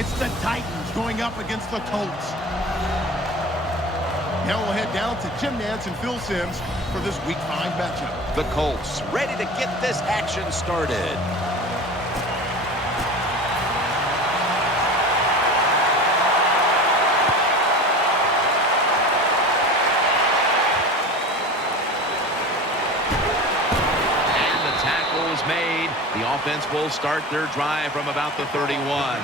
It's the Titans going up against the Colts. Now we'll head down to Jim Nance and Phil Simms for this Week 5 matchup. The Colts ready to get this action started. Made. The offense will start their drive from about the 31.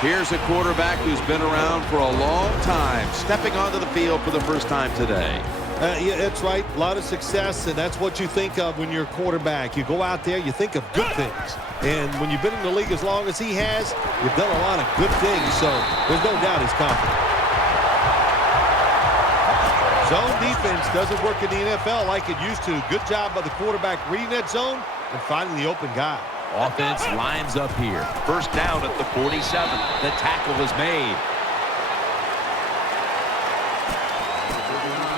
Here's a quarterback who's been around for a long time, stepping onto the field for the first time today. Yeah, that's right. A lot of success, and that's what you think of when you're a quarterback. You go out there, you think of good things. And when you've been in the league as long as he has, you've done a lot of good things. So there's no doubt he's confident. Zone defense doesn't work in the NFL like it used to. Good job by the quarterback reading that zone and finding the open guy. Offense lines up here. First down at the 47. The tackle is made.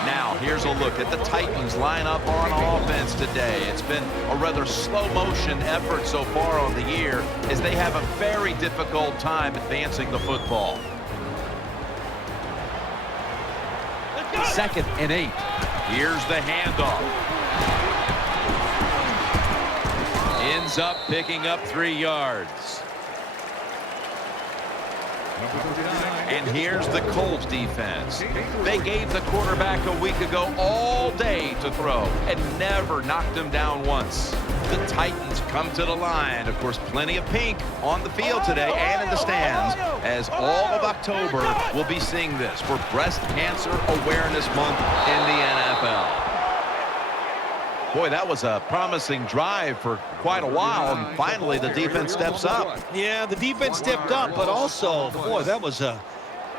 Now, here's a look at the Titans lineup on offense today. It's been a rather slow-motion effort so far on the year as they have a very difficult time advancing the football. 2nd and 8. Here's the handoff. Ends up picking up 3 yards. And here's the Colts defense. They gave the quarterback a week ago all day to throw and never knocked him down once. The Titans come to the line. Of course, plenty of pink on the field today and in the stands, as all of October will be seeing this for Breast Cancer Awareness Month in the NFL. Boy, that was a promising drive for quite a while, and finally the defense steps up. Yeah, the defense stepped up, but also, boy, that was a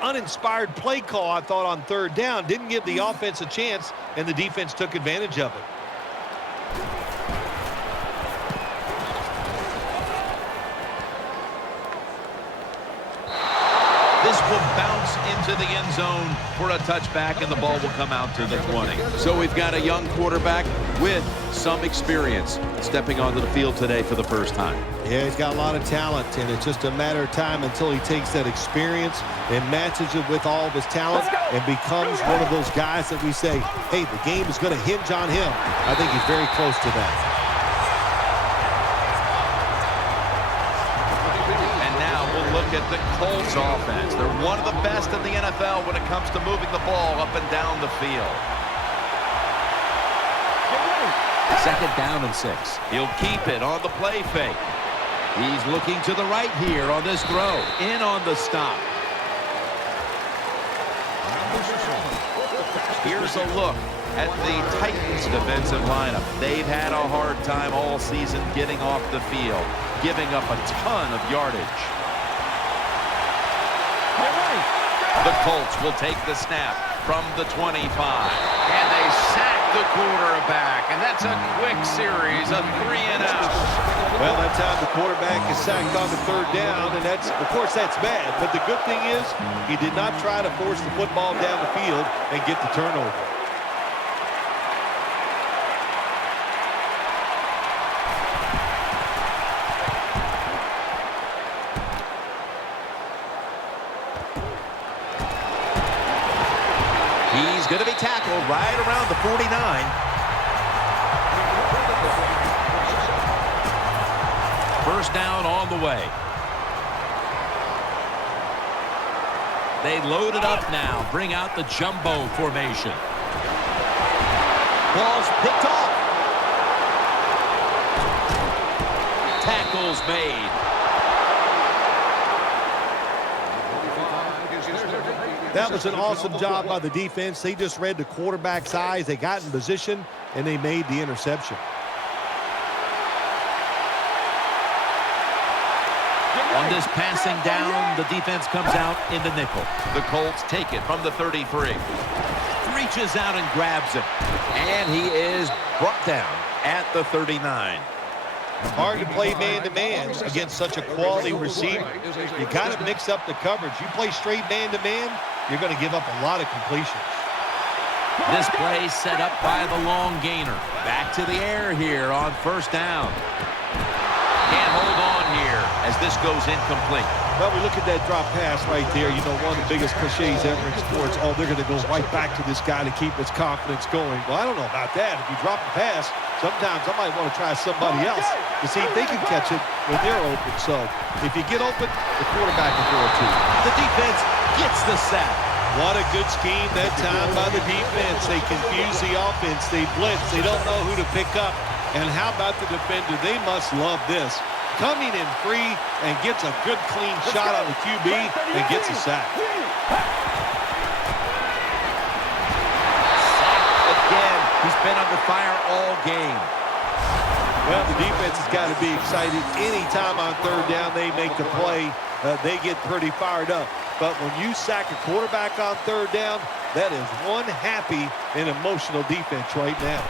uninspired play call, I thought, on 3rd down. Didn't give the offense a chance, and the defense took advantage of it. This will bounce into the end zone for a touchback, and the ball will come out to the 20. So we've got a young quarterback with some experience stepping onto the field today for the first time. Yeah, he's got a lot of talent, and it's just a matter of time until he takes that experience and matches it with all of his talent and becomes one of those guys that we say, hey, the game is going to hinge on him. I think he's very close to that. At the Colts offense. They're one of the best in the NFL when it comes to moving the ball up and down the field. 2nd down and 6. He'll keep it on the play fake. He's looking to the right here on this throw. In on the stop. Here's a look at the Titans defensive lineup. They've had a hard time all season getting off the field, giving up a ton of yardage. The Colts will take the snap from the 25. And they sack the quarterback. And that's a quick series of 3 and out. Well, that time the quarterback is sacked on the 3rd down. And that's, of course, that's bad. But the good thing is he did not try to force the football down the field and get the turnover. He's going to be tackled right around the 49. First down on the way. They load it up now. Bring out the jumbo formation. Ball's picked off. Tackles made. That was an awesome job by the defense. They just read the quarterback's eyes. They got in position, and they made the interception. On this passing down, the defense comes out in the nickel. The Colts take it from the 33. Reaches out and grabs it. And he is brought down at the 39. Hard to play man-to-man against such a quality receiver. You got to mix up the coverage. You play straight man-to-man, you're going to give up a lot of completions. This play set up by the long gainer. Back to the air here on first down. Can't hold on here as this goes incomplete. Well, we look at that drop pass right there. You know, one of the biggest cliches ever in sports, oh, they're going to go right back to this guy to keep his confidence going. Well, I don't know about that. If you drop the pass, sometimes I might want to try somebody else to see if they can catch it when they're open. So if you get open, the quarterback will throw it to you. The defense gets the sack. What a good scheme that time by the defense. They confuse the offense. They blitz. They don't know who to pick up. And how about the defender? They must love this. Coming in free and gets a good clean shot on the QB and gets a sack. Again, he's been under fire all game. Well, the defense has got to be excited. Anytime on third down they make the play, they get pretty fired up. But when you sack a quarterback on third down, that is one happy and emotional defense right now.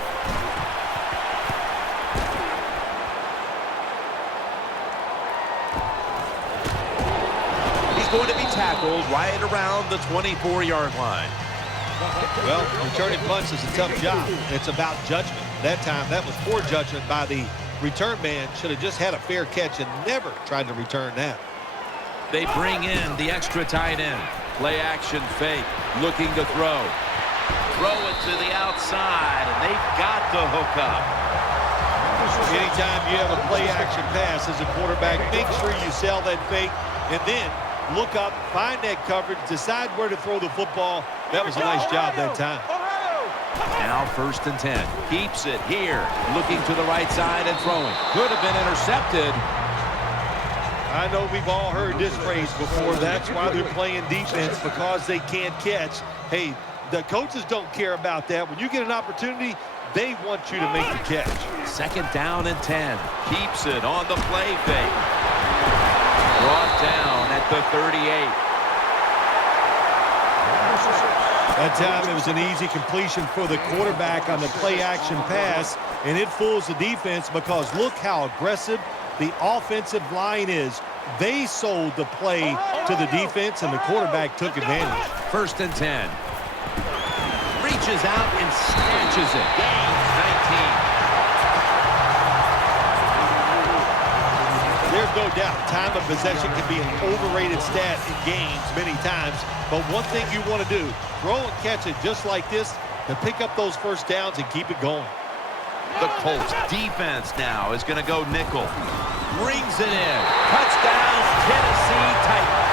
He's going to be tackled right around the 24-yard line. Well, returning punts is a tough job. It's about judgment. That time, that was poor judgment by the return man. Should have just had a fair catch and never tried to return that. They bring in the extra tight end. Play action fake. Looking to throw. Throw it to the outside, and they've got the hook up. Anytime you have a play action pass as a quarterback, make sure you sell that fake and then look up, find that coverage, decide where to throw the football. That was a nice job that time. Now 1st and 10. Keeps it here. Looking to the right side and throwing. Could have been intercepted. I know we've all heard this phrase before. That's why they're playing defense, because they can't catch. Hey, the coaches don't care about that. When you get an opportunity, they want you to make the catch. 2nd down and 10. Keeps it on the play fake. Brought down at the 38. That time it was an easy completion for the quarterback on the play action pass, and it fools the defense because look how aggressive the offensive line is. They sold the play to the defense, and the quarterback took advantage. 1st and 10. Reaches out and snatches it. Gains 19. There's no doubt time of possession can be an overrated stat in games many times, but one thing you want to do, throw and catch it just like this to pick up those first downs and keep it going. The Colts defense now is going to go nickel. Brings it in. Touchdown, Tennessee Titans.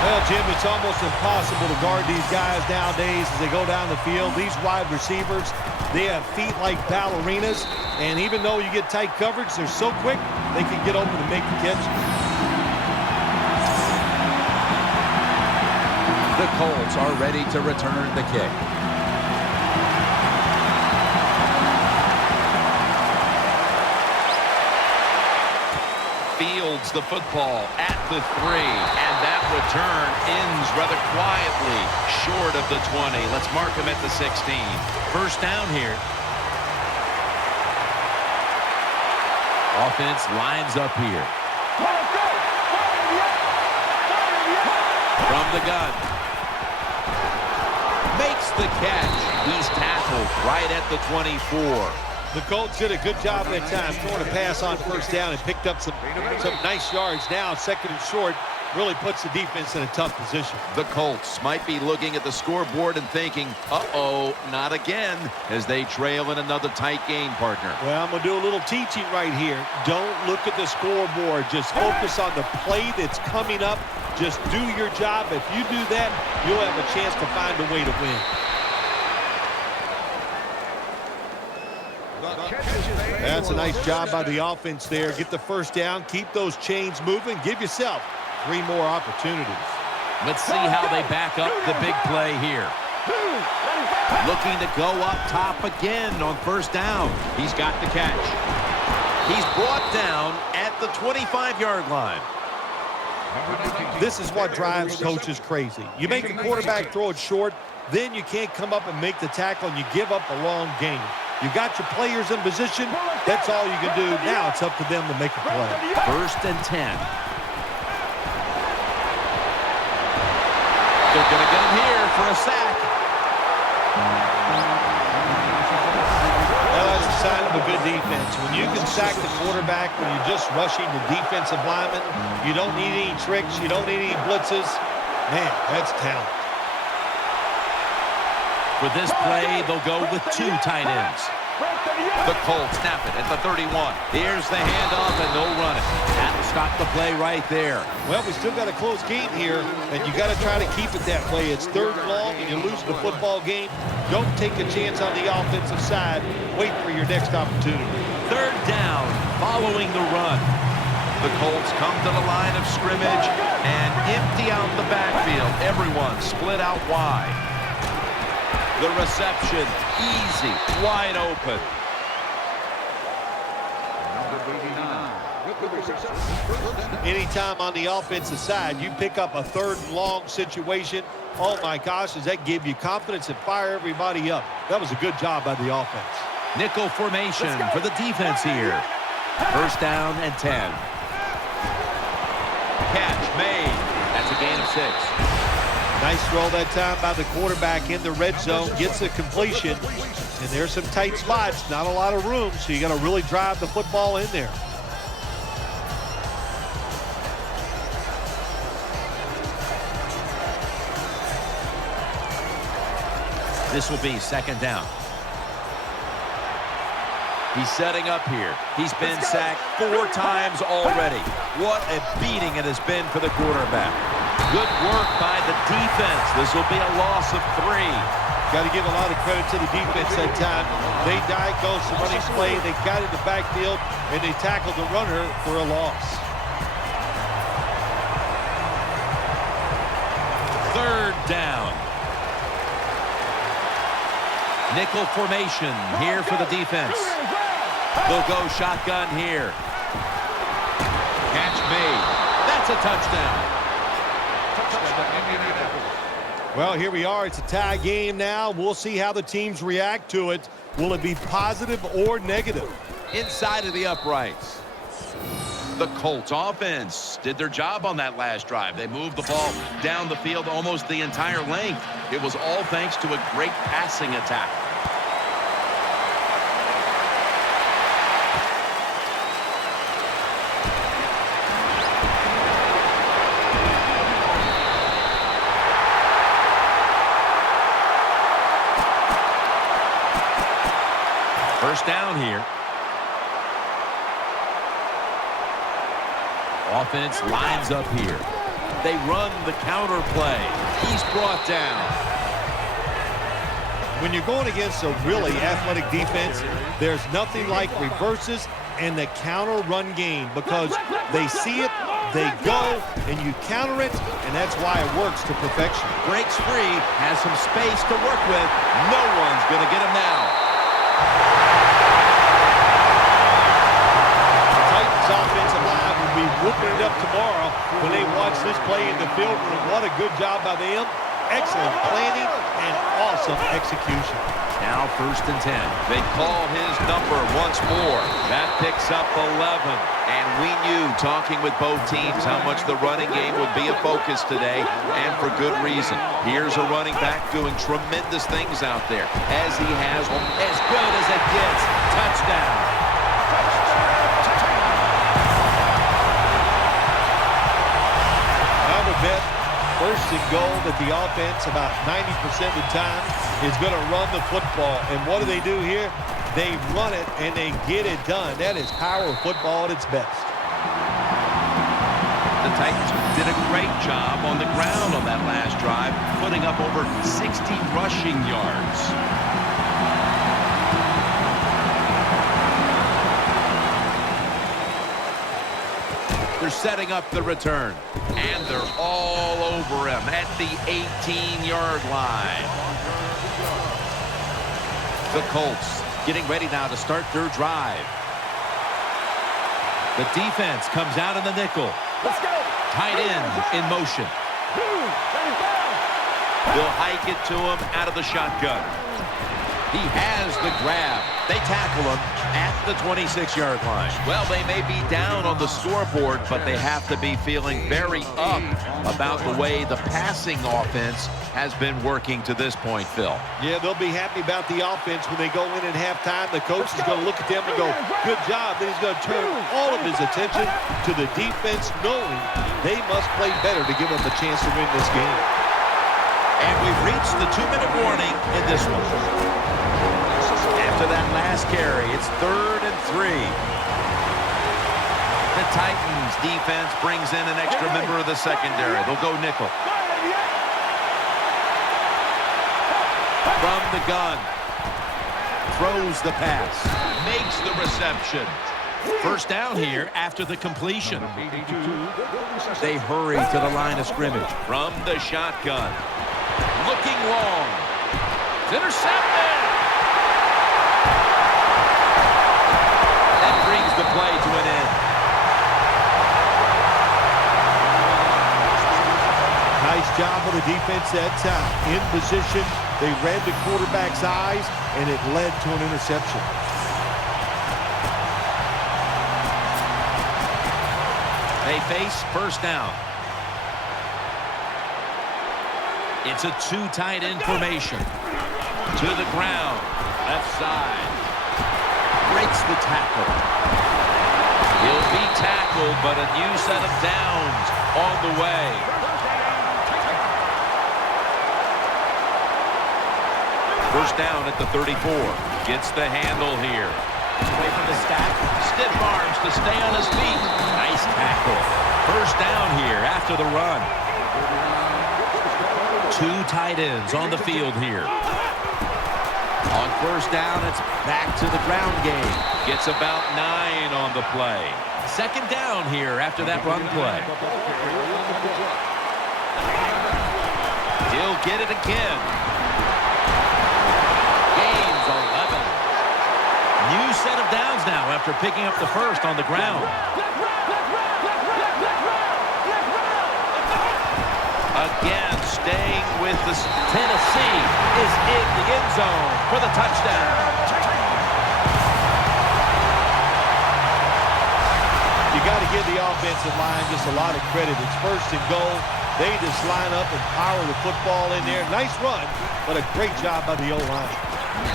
Well, Jim, it's almost impossible to guard these guys nowadays as they go down the field. These wide receivers, they have feet like ballerinas, and even though you get tight coverage, they're so quick, they can get open and make the catch. The Colts are ready to return the kick. Fields the football at the 3, and that return ends rather quietly short of the 20. Let's mark him at the 16. 1st down here. Offense lines up here. From the gun. Makes the catch. He's tackled right at the 24. The Colts did a good job that time, throwing a pass on 1st down and picked up some nice yards. Now 2nd and short really puts the defense in a tough position. The Colts might be looking at the scoreboard and thinking, uh-oh, not again, as they trail in another tight game, partner. Well, I'm going to do a little teaching right here. Don't look at the scoreboard. Just focus on the play that's coming up. Just do your job. If you do that, you'll have a chance to find a way to win. That's a nice job by the offense there. Get the 1st down, keep those chains moving, give yourself 3 more opportunities. Let's see how they back up the big play here. Looking to go up top again on 1st down. He's got the catch. He's brought down at the 25-yard line. This is what drives coaches crazy. You make the quarterback throw it short, then you can't come up and make the tackle, and you give up a long game. You got your players in position. That's all you can do. Now it's up to them to make a play. 1st and 10. They're going to get him here for a sack. good defense. When you can sack the quarterback, when you're just rushing the defensive lineman, you don't need any tricks, you don't need any blitzes. Man, that's talent. For this play, they'll go with 2 tight ends. The Colts snap it at the 31. Here's the handoff, and they'll run it. That'll stop the play right there. Well, we still got a close game here, and you got to try to keep it that way. It's 3rd and long, and you lose the football game. Don't take a chance on the offensive side. Wait for your next opportunity. 3rd down, following the run. The Colts come to the line of scrimmage and empty out the backfield. Everyone split out wide. The reception, easy, wide open. Anytime on the offensive side, you pick up a 3rd and long situation, oh my gosh, does that give you confidence and fire everybody up? That was a good job by the offense. Nickel formation for the defense here. 1st down and 10. Catch made. That's a gain of 6. Nice throw that time by the quarterback in the red zone. Gets a completion. And there's some tight spots. Not a lot of room, so you got to really drive the football in there. This will be 2nd down. He's setting up here. He's been sacked 4 times already. What a beating it has been for the quarterback. Good work by the defense. This will be a loss of 3. Got to give a lot of credit to the defense that time. They diagnosed the running play. They got in the backfield, and they tackled the runner for a loss. 3rd down. Nickel formation here for the defense. They'll go shotgun here. Catch made. That's a touchdown. Well, here we are. It's a tie game now. We'll see how the teams react to it. Will it be positive or negative? Inside of the uprights. The Colts offense did their job on that last drive. They moved the ball down the field almost the entire length. It was all thanks to a great passing attack. First down here. Offense lines up here. They run the counter play. He's brought down. When you're going against a really athletic defense, there's nothing like reverses and the counter run game because they see it, they go, and you counter it, and that's why it works to perfection. Breaks free, has some space to work with. No one's going to get him now. Offensive line will be whooping it up tomorrow when they watch this play in the field room. What a good job by them. Excellent planning and awesome execution. Now 1st and 10. They call his number once more. That picks up 11. And we knew, talking with both teams, how much the running game would be a focus today, and for good reason. Here's a running back doing tremendous things out there, as he has as good as it gets. Touchdown. Bet 1st and goal that the offense about 90% of the time is going to run the football. And what do here? They run it and they get it done. That is power football at its best. The Titans did a great job on the ground on that last drive, putting up over 60 rushing yards. They're setting up the return, and they're all over him at the 18-yard line. The Colts getting ready now to start their drive. The defense comes out in the nickel. Let's go. Tight end in motion. They'll hike it to him out of the shotgun. He has the grab. They tackle him at the 26-yard line. Well, they may be down on the scoreboard, but they have to be feeling very up about the way the passing offense has been working to this point, Phil. Yeah, they'll be happy about the offense when they go in at halftime. The coach is going to look at them and go, good job. Then he's going to turn all of his attention to the defense, knowing they must play better to give them a chance to win this game. And we've reached the 2-minute warning in this one. After that last carry, it's 3rd and 3. The Titans defense brings in an extra member of the secondary. They'll go nickel. From the gun. Throws the pass. Makes the reception. First down here after the completion. They hurry to the line of scrimmage. From the shotgun. Looking long. It's intercepted. That brings the play to an end. Nice job on the defense that time. In position, they read the quarterback's eyes, and it led to an interception. They face first down. It's a 2 tight end formation. To the ground. Left side. Breaks the tackle. He'll be tackled, but a new set of downs on the way. First down at the 34. Gets the handle here. Away from the stack. Stiff arms to stay on his feet. Nice tackle. First down here after the run. 2 tight ends on the field here. On first down, it's back to the ground game. Gets about 9 on the play. Second down here after that run play. He'll get it again. Gains 11. New set of downs now after picking up the first on the ground. Again, staying with the Tennessee is in the end zone for the touchdown. You got to give the offensive line just a lot of credit. It's first and goal. They just line up and power the football in there. Nice run, but a great job by the O-line.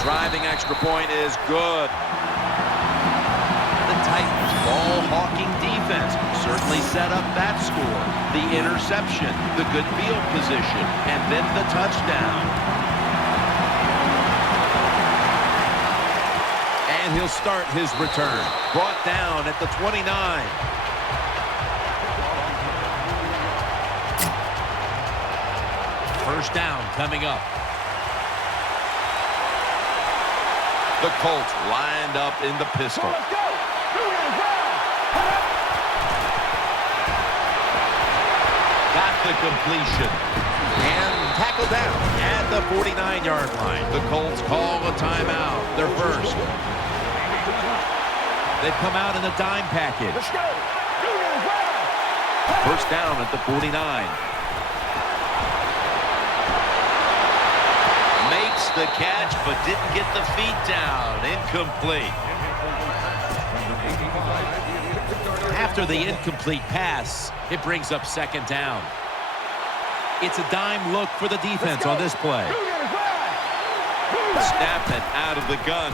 Driving extra point is good. The Titans ball-hawking defense certainly set up that score. The interception, the good field position, and then the touchdown. And he'll start his return. Brought down at the 29. First down coming up. The Colts lined up in the pistol. Got the completion. And tackled down at the 49-yard line. The Colts call a timeout. Their first. They've come out in the dime package. First down at the 49. Makes the catch, but didn't get the feet down. Incomplete. After the incomplete pass, it brings up second down. It's a dime look for the defense on this play. Snap it out of the gun.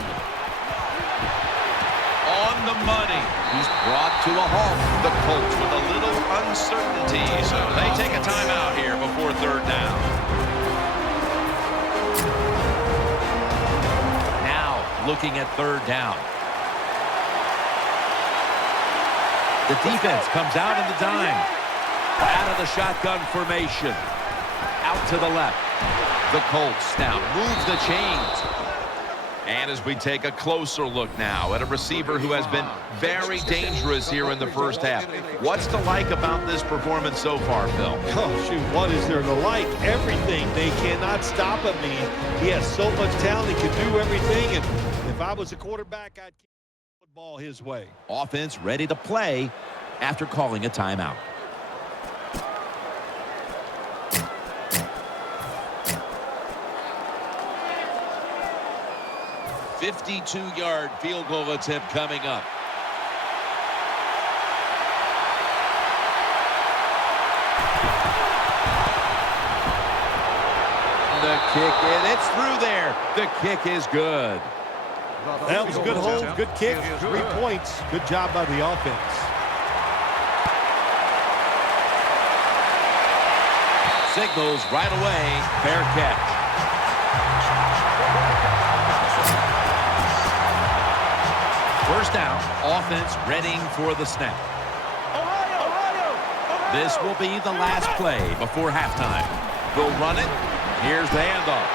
On the money. He's brought to a halt. The Colts with a little uncertainty, so they take a timeout here before third down. Now looking at third down. The defense comes out in the dime. Out of the shotgun formation. Out to the left. The Colts now move the chains. And as we take a closer look now at a receiver who has been very dangerous here in the first half. What's to like about this performance so far, Phil? Oh, shoot, what is there to like? Everything. They cannot stop him. He has so much talent. He can do everything. And if I was a quarterback, I'd keep the ball his way. Offense ready to play after calling a timeout. 52-yard field goal attempt coming up. The kick, and it's through there. The kick is good. That was a good hold, good kick, 3 points. Good job by the offense. Signals right away, fair catch. First down, offense readying for the snap. This will be the last play before halftime. They'll run it. Here's the handoff.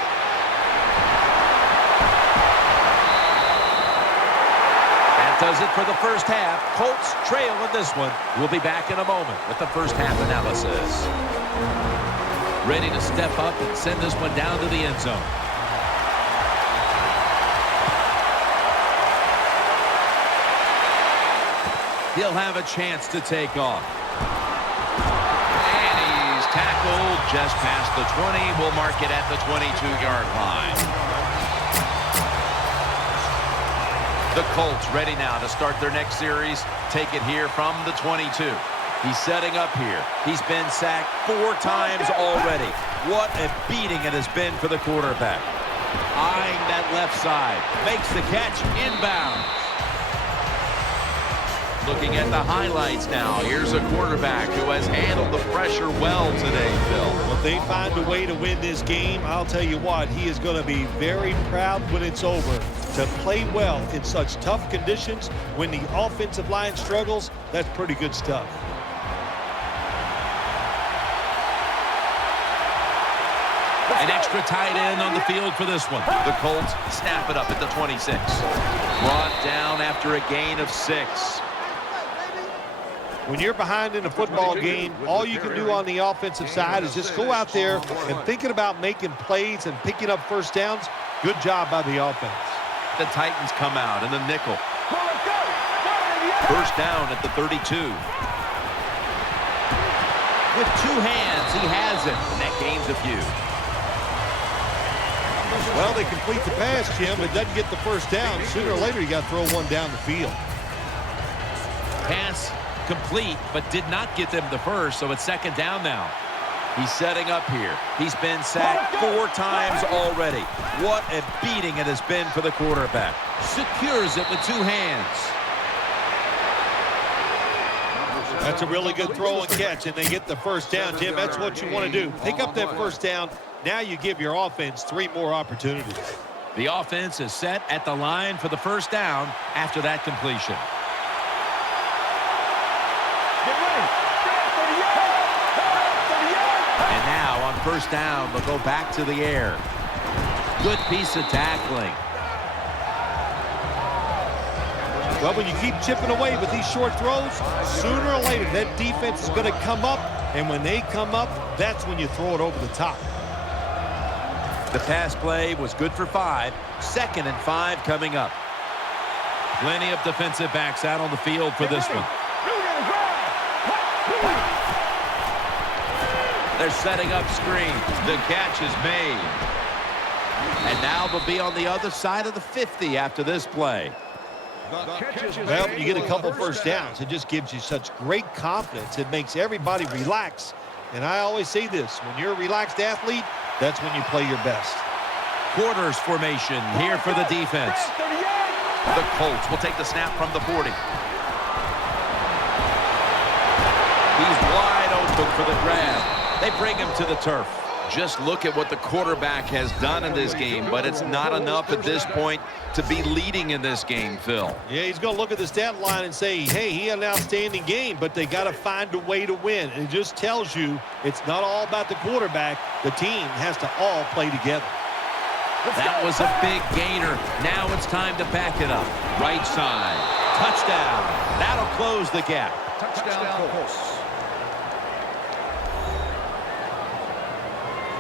That does it for the first half. Colts trail in this one. We'll be back in a moment with the first half analysis. Ready to step up and send this one down to the end zone. He'll have a chance to take off. And he's tackled just past the 20. We'll mark it at the 22-yard line. The Colts ready now to start their next series. Take it here from the 22. He's setting up here. He's been sacked 4 times already. What a beating it has been for the quarterback. Eyeing that left side. Makes the catch inbounds. Looking at the highlights now. Here's a quarterback who has handled the pressure well today, Phil. Well, if they find a way to win this game, I'll tell you what, he is going to be very proud when it's over. To play well in such tough conditions when the offensive line struggles, that's pretty good stuff. An extra tight end on the field for this one. The Colts snap it up at the 26. Brought down after a gain of 6. When you're behind in a football game, all you can do on the offensive side is just go out there and thinking about making plays and picking up first downs. Good job by the offense. The Titans come out in the nickel. First down at the 32. With 2 hands, he has it. And that gains a few. Well, they complete the pass, Jim. It doesn't get the first down. Sooner or later, you got to throw one down the field. Pass complete, but did not get them the first, so it's second down now. He's setting up here. He's been sacked 4 times already. What a beating it has been for the quarterback. Secures it with 2 hands. That's a really good throw and catch, and they get the first down, Jim. That's what you want to do. Pick up that first down. Now you give your offense 3 more opportunities. The offense is set at the line for the first down after that completion. And now on first down, they'll go back to the air. Good piece of tackling. Well, when you keep chipping away with these short throws, sooner or later that defense is going to come up, and when they come up, that's when you throw it over the top. The pass play was good for 5. 2nd and 5 coming up. Plenty of defensive backs out on the field for this one. They're setting up screen. The catch is made. And now they'll be on the other side of the 50 after this play. Well, when you get a couple first downs, it just gives you such great confidence. It makes everybody relax. And I always say this, when you're a relaxed athlete, that's when you play your best. Quarters formation here for the defense. The Colts will take the snap from the 40. He's wide open for the grab. They bring him to the turf. Just look at what the quarterback has done in this game, but it's not enough at this point to be leading in this game, Phil. Yeah, he's going to look at the stat line and say, hey, he had an outstanding game, but they got to find a way to win. And it just tells you it's not all about the quarterback. The team has to all play together. That was a big gainer. Now it's time to back it up. Right side. Touchdown. That'll close the gap. Touchdown Colts.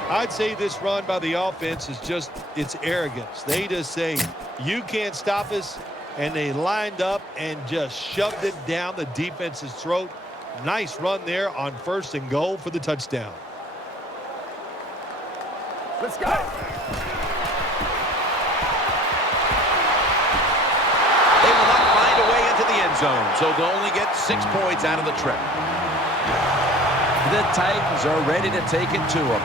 I'd say this run by the offense is just its arrogance. They just say, you can't stop us, and they lined up and just shoved it down the defense's throat. Nice run there on 1st and goal for the touchdown. Let's go. zone, so they'll only get 6 points out of the trip. The Titans are ready to take it to them.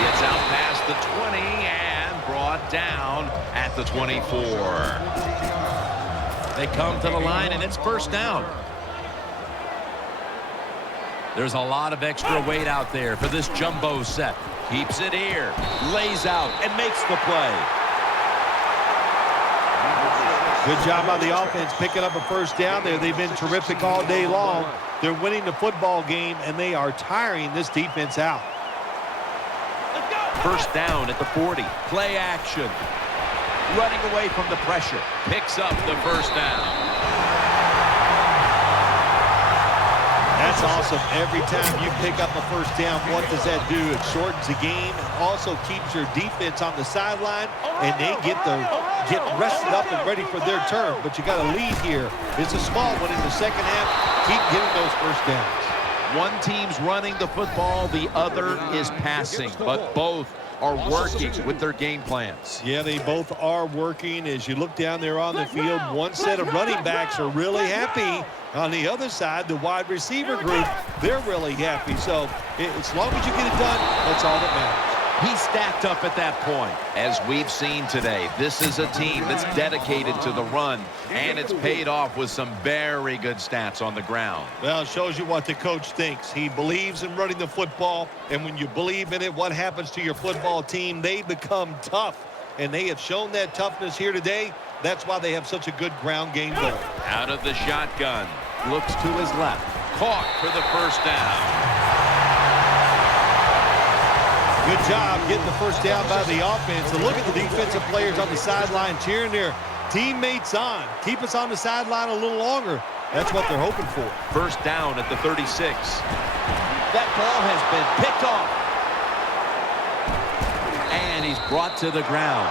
Gets out past the 20 and brought down at the 24. They come to the line, and it's first down. There's a lot of extra weight out there for this jumbo set. Keeps it here, lays out, and makes the play. Good job by the offense picking up a first down there. They've been terrific all day long. They're winning the football game, and they are tiring this defense out. First down at the 40. Play action. Running away from the pressure. Picks up the first down. That's awesome. Every time you pick up a first down, what does that do? It shortens the game. It also keeps your defense on the sideline, and they get rested up and ready for their turn. But you got a lead here. It's a small one in the second half. Keep getting those first downs. One team's running the football, the other is passing, but both are working with their game plans. Yeah, they both are working. As you look down there on the field, one set of running backs are really happy. On the other side, the wide receiver group, they're really happy. So as long as you get it done, that's all that matters. He stacked up at that point. As we've seen today, this is a team that's dedicated to the run, and it's paid off with some very good stats on the ground. Well, it shows you what the coach thinks. He believes in running the football, and when you believe in it, what happens to your football team? They become tough, and they have shown that toughness here today. That's why they have such a good ground game going. Out of the shotgun, looks to his left, caught for the first down. Good job getting the first down by the offense. And look at the defensive players on the sideline cheering their teammates on. Keep us on the sideline a little longer. That's what they're hoping for. First down at the 36. That ball has been picked off. And he's brought to the ground.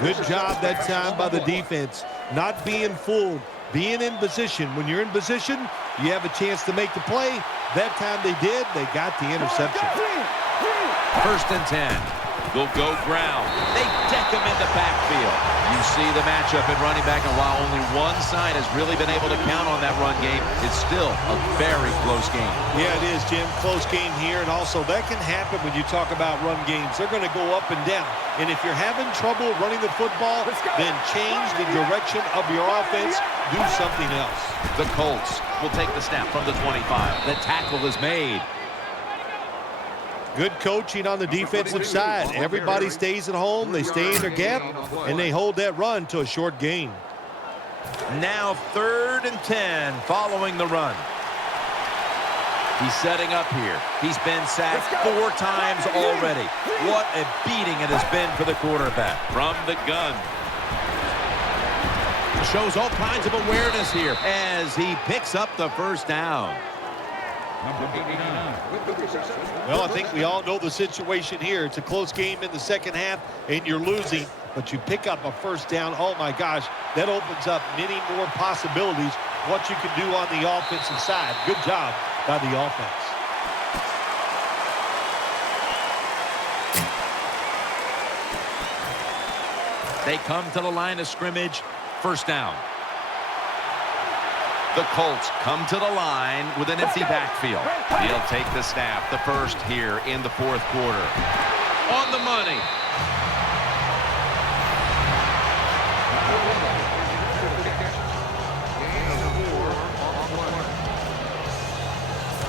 Good job that time by the defense. Not being fooled. Being in position. When you're in position, you have a chance to make the play. That time they did. They got the interception. First and 10. They'll go ground. They deck him in the backfield. You see the matchup in running back, and while only one side has really been able to count on that run game, it's still a very close game. Yeah, it is, Jim. Close game here, and also that can happen when you talk about run games. They're going to go up and down, and if you're having trouble running the football, then change the direction of your offense. Do something else. The Colts will take the snap from the 25. The tackle is made. Good coaching on the defensive side. Everybody stays at home. They stay in their gap, and they hold that run to a short gain. Now 3rd and 10 following the run. He's setting up here. He's been sacked 4 times already. What a beating it has been for the quarterback. From the gun. Shows all kinds of awareness here as he picks up the first down. Well, I think we all know the situation here. It's a close game in the second half, and you're losing, but you pick up a first down. Oh, my gosh, that opens up many more possibilities, what you can do on the offensive side. Good job by the offense. They come to the line of scrimmage. First down. The Colts come to the line with an empty backfield. He'll take the snap, the first here in the 4th quarter. On the money.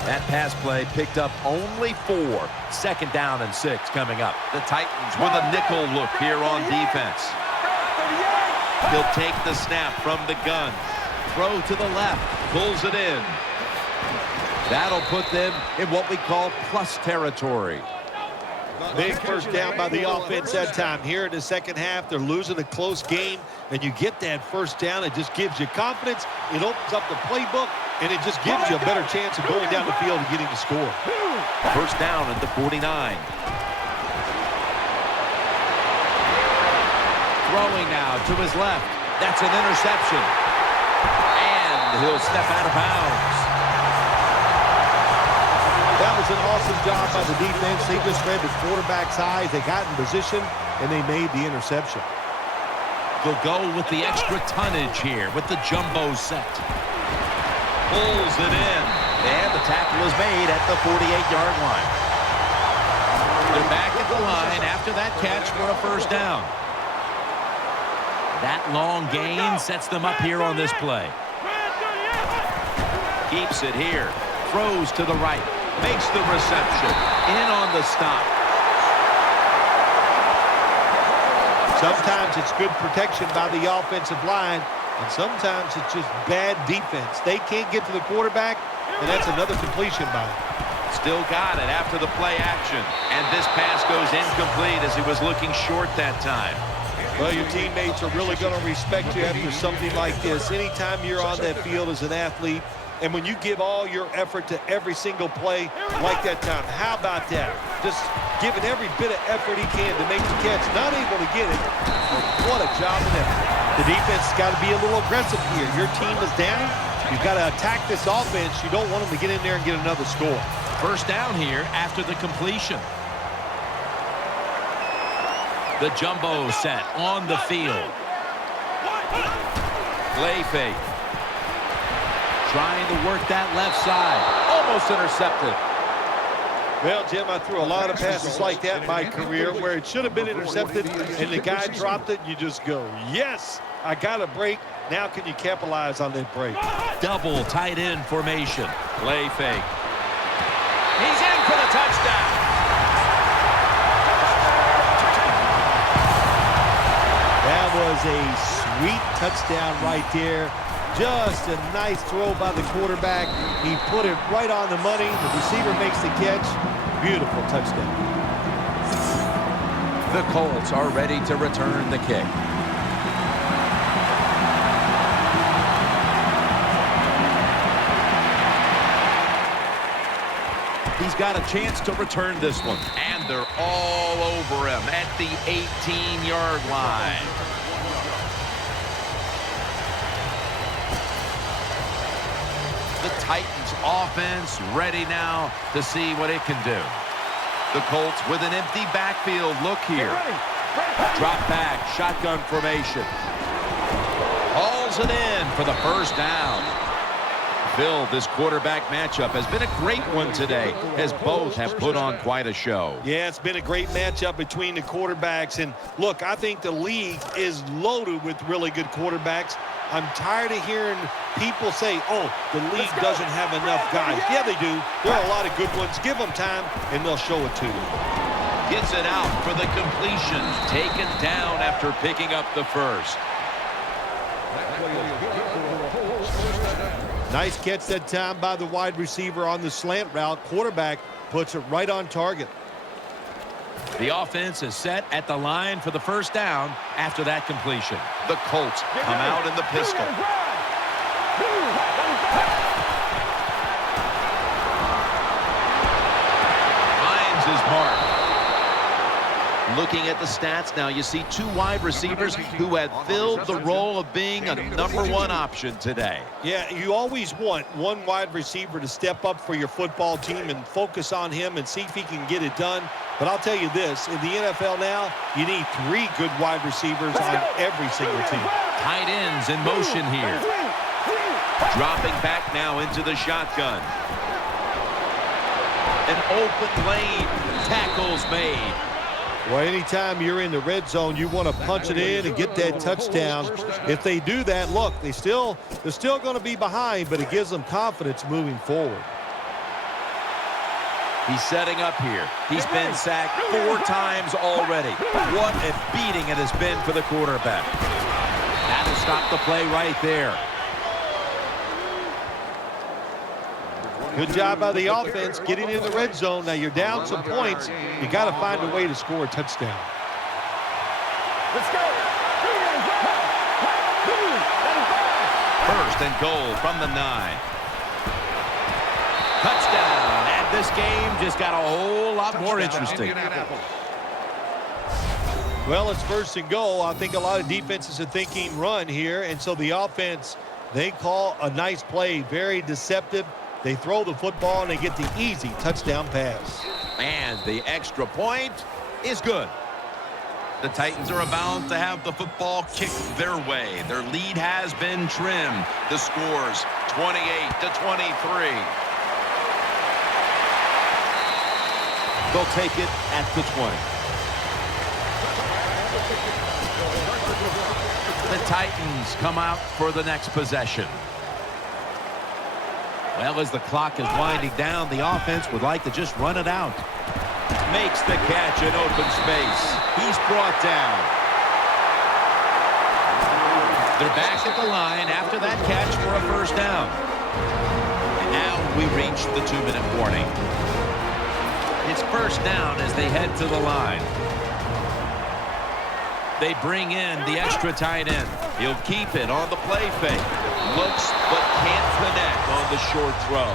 That pass play picked up only 4. 2nd down and 6 coming up. The Titans with a nickel look here on defense. He'll take the snap from the gun. Throw to the left. Pulls it in. That'll put them in what we call plus territory. Big first down by the offense that time. Here in the second half, they're losing a close game, and you get that first down. It just gives you confidence. It opens up the playbook, and it just gives you a better chance of going down the field and getting the score. First down at the 49. Throwing now to his left. That's an interception. And he'll step out of bounds. Awesome job by the defense. They just read the quarterback's eyes. They got in position, and they made the interception. They'll go with the extra tonnage here with the jumbo set. Pulls it in. And the tackle is made at the 48-yard line. They're back at the line after that catch for a first down. That long gain sets them up here on this play. Keeps it here. Throws to the right. Makes the reception. In on the stop. Sometimes it's good protection by the offensive line, and sometimes it's just bad defense. They can't get to the quarterback, and that's another completion by him. Still got it after the play action. And this pass goes incomplete as he was looking short that time. Well, your teammates are really going to respect you after something like this. Anytime you're on that field as an athlete, and when you give all your effort to every single play like that time, how about that? Just giving every bit of effort he can to make the catch. Not able to get it. What a job of effort. The defense has got to be a little aggressive here. Your team is down. You've got to attack this offense. You don't want them to get in there and get another score. First down here after the completion. The jumbo set on the field. Play fake. Trying to work that left side. Almost intercepted. Well, Jim, I threw a lot of passes like that in my career where it should have been intercepted and the guy dropped it. You just go, yes, I got a break. Now can you capitalize on that break? Double tight end formation. Play fake. He's in for the touchdown. That was a sweet touchdown right there. Just a nice throw by the quarterback. He put it right on the money. The receiver makes the catch. Beautiful touchdown. The Colts are ready to return the kick. He's got a chance to return this one. And they're all over him at the 18-yard line. The Titans offense ready now to see what it can do. The Colts with an empty backfield look here. Drop back, shotgun formation. Hauls it in for the first down. Phil, this quarterback matchup has been a great one today as both have put on quite a show. Yeah, it's been a great matchup between the quarterbacks. And look, I think the league is loaded with really good quarterbacks. I'm tired of hearing people say, oh, the league doesn't have enough guys. Yeah, they do. There are a lot of good ones. Give them time, and they'll show it to you. Gets it out for the completion. Taken down after picking up the first. Nice catch that time by the wide receiver on the slant route. Quarterback puts it right on target. The offense is set at the line for the first down after that completion. The Colts come out in the pistol. Finds his mark. Looking at the stats now, you see two wide receivers who had filled the role of being a #1 option today. Yeah, you always want one wide receiver to step up for your football team and focus on him and see if he can get it done. But I'll tell you this, in the NFL now, you need 3 good wide receivers on every single team. Tight ends in motion here. Dropping back now into the shotgun. An open lane. Tackles made. Well, anytime you're in the red zone, you want to punch it in and get that touchdown. If they do that, look, they're still going to be behind, but it gives them confidence moving forward. He's setting up here. He's been sacked 4 times already. What a beating it has been for the quarterback. That'll stop the play right there. Good job by the offense getting in the red zone. Now you're down some points. You got to find a way to score a touchdown. Let's go. First and goal from the 9. Touchdown. And this game just got a whole lot more interesting. Well, it's first and goal. I think a lot of defenses are thinking run here. And so the offense, they call a nice play. Very deceptive. They throw the football and they get the easy touchdown pass. And the extra point is good. The Titans are about to have the football kicked their way. Their lead has been trimmed. The score's 28-23. They'll take it at the 20. The Titans come out for the next possession. Well, as the clock is winding down, the offense would like to just run it out. Makes the catch in open space. He's brought down. They're back at the line after that catch for a first down. And now we reach the 2-minute warning. It's first down as they head to the line. They bring in the extra tight end. He'll keep it on the play fake. Looks but can't connect on the short throw.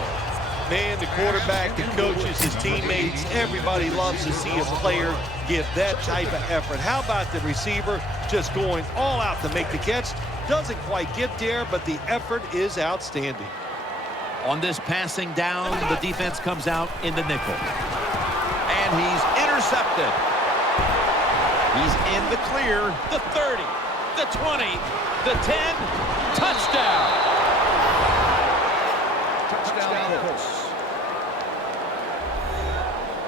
Man, the quarterback, the coaches, his teammates, everybody loves to see a player give that type of effort. How about the receiver just going all out to make the catch? Doesn't quite get there, but the effort is outstanding. On this passing down, the defense comes out in the nickel. And he's intercepted. He's in the clear. The 30, the 20, the 10, touchdown. Touchdown, Colts.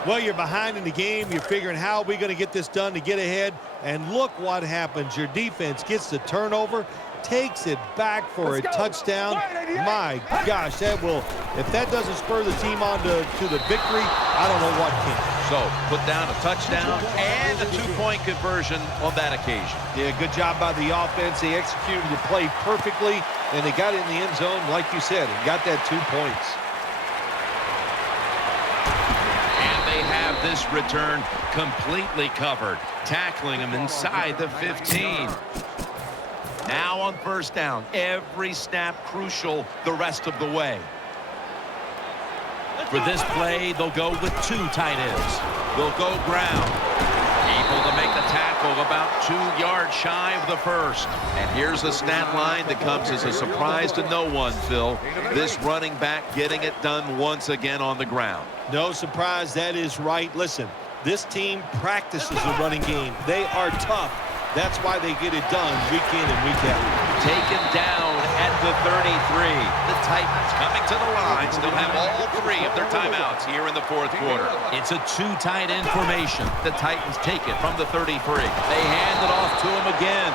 Well, you're behind in the game. You're figuring, how are we going to get this done to get ahead? And look what happens. Your defense gets the turnover, takes it back for a touchdown. My gosh, that will, if that doesn't spur the team on to the victory, I don't know what can. So, put down a touchdown and a 2-point conversion on that occasion. Yeah, good job by the offense. They executed the play perfectly, and they got it in the end zone, like you said, and got that 2 points. Have this return completely covered, tackling him inside the 15. Now on first down, every snap crucial the rest of the way. For this play, they'll go with 2 tight ends. They'll go ground. Able to make the tackle about 2 yards shy of the first. And here's a stat line that comes as a surprise to no one, Phil. This running back getting it done once again on the ground. No surprise, that is right. Listen, this team practices the running game. They are tough. That's why they get it done week in and week out. Taken down at the 33. The Titans coming to the lines. They'll have all 3 of their timeouts here in the 4th quarter. It's a 2 tight end formation. The Titans take it from the 33. They hand it off to him again.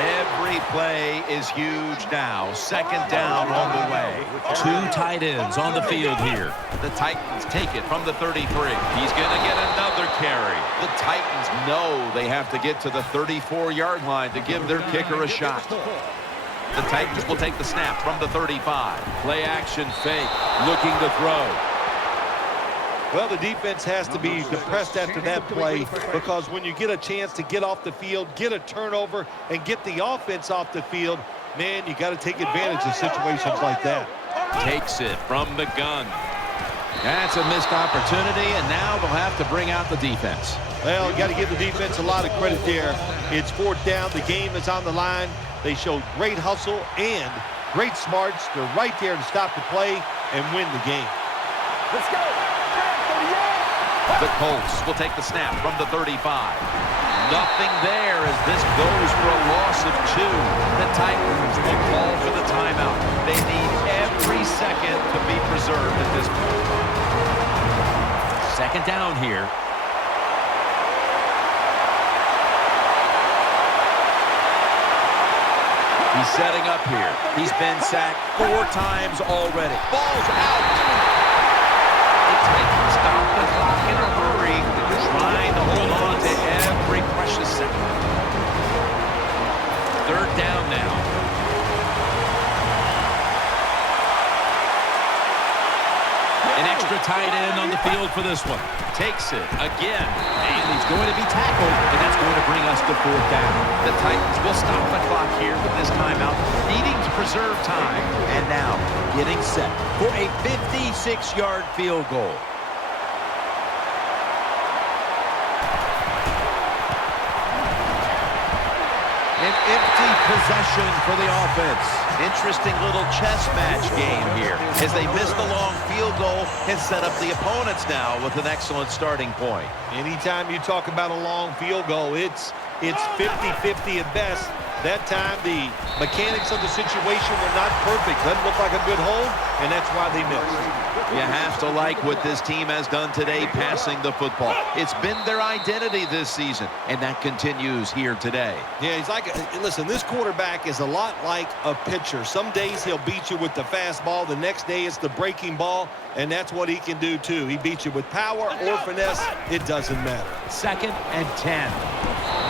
Every play is huge now. Second down on the way. 2 tight ends on the field here. The Titans take it from the 33. He's going to get another carry. The Titans know they have to get to the 34-yard line to give their kicker a shot. The Titans will take the snap from the 35. Play action fake. Looking to throw. Well, the defense has to be depressed after that play, because when you get a chance to get off the field, get a turnover, and get the offense off the field, man, you got to take advantage of situations like that. Takes it from the gun. That's a missed opportunity, and now they'll have to bring out the defense. Well, you got to give the defense a lot of credit there. It's 4th down. The game is on the line. They showed great hustle and great smarts. They're right there to stop the play and win the game. Let's go. The Colts will take the snap from the 35. Nothing there as this goes for a loss of 2. The Titans will call for the timeout. They need every second to be preserved at this point. Second down here. He's setting up here. He's been sacked 4 times already. Ball's out. The Titans stop the clock in a hurry, trying to hold on to every precious second. 3rd down now. An extra tight end on the field for this one. Takes it again. And he's going to be tackled, and that's going to bring us to 4th down. The Titans will stop the clock here with this timeout, needing to preserve time. And now, getting set for a 56-yard field goal. An empty possession for the offense. Interesting little chess match game here as they miss the long field goal and set up the opponents now with an excellent starting point. Anytime you talk about a long field goal, it's 50-50 at best. That time, the mechanics of the situation were not perfect. Doesn't look like a good hold, and that's why they missed. You have to like what this team has done today passing the football. It's been their identity this season, and that continues here today. Yeah, he's like, listen, this quarterback is a lot like a pitcher. Some days he'll beat you with the fastball. The next day it's the breaking ball, and that's what he can do too. He beats you with power or finesse. It doesn't matter. 2nd and 10.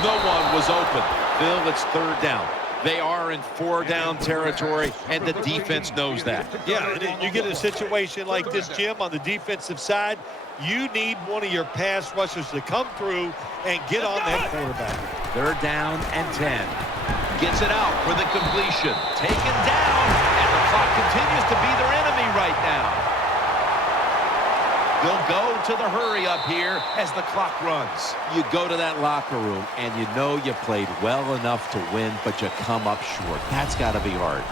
No one was open. Bill, it's 3rd down. They are in 4-down territory, and the defense knows that. Yeah, and you get a situation like this, Jim, on the defensive side, you need one of your pass rushers to come through and get on that quarterback. 3rd down and 10. Gets it out for the completion. Taken down, and the clock continues to be their enemy right now. They'll go to the hurry up here as the clock runs. You go to that locker room, and you know you played well enough to win, but you come up short. That's got to be hard.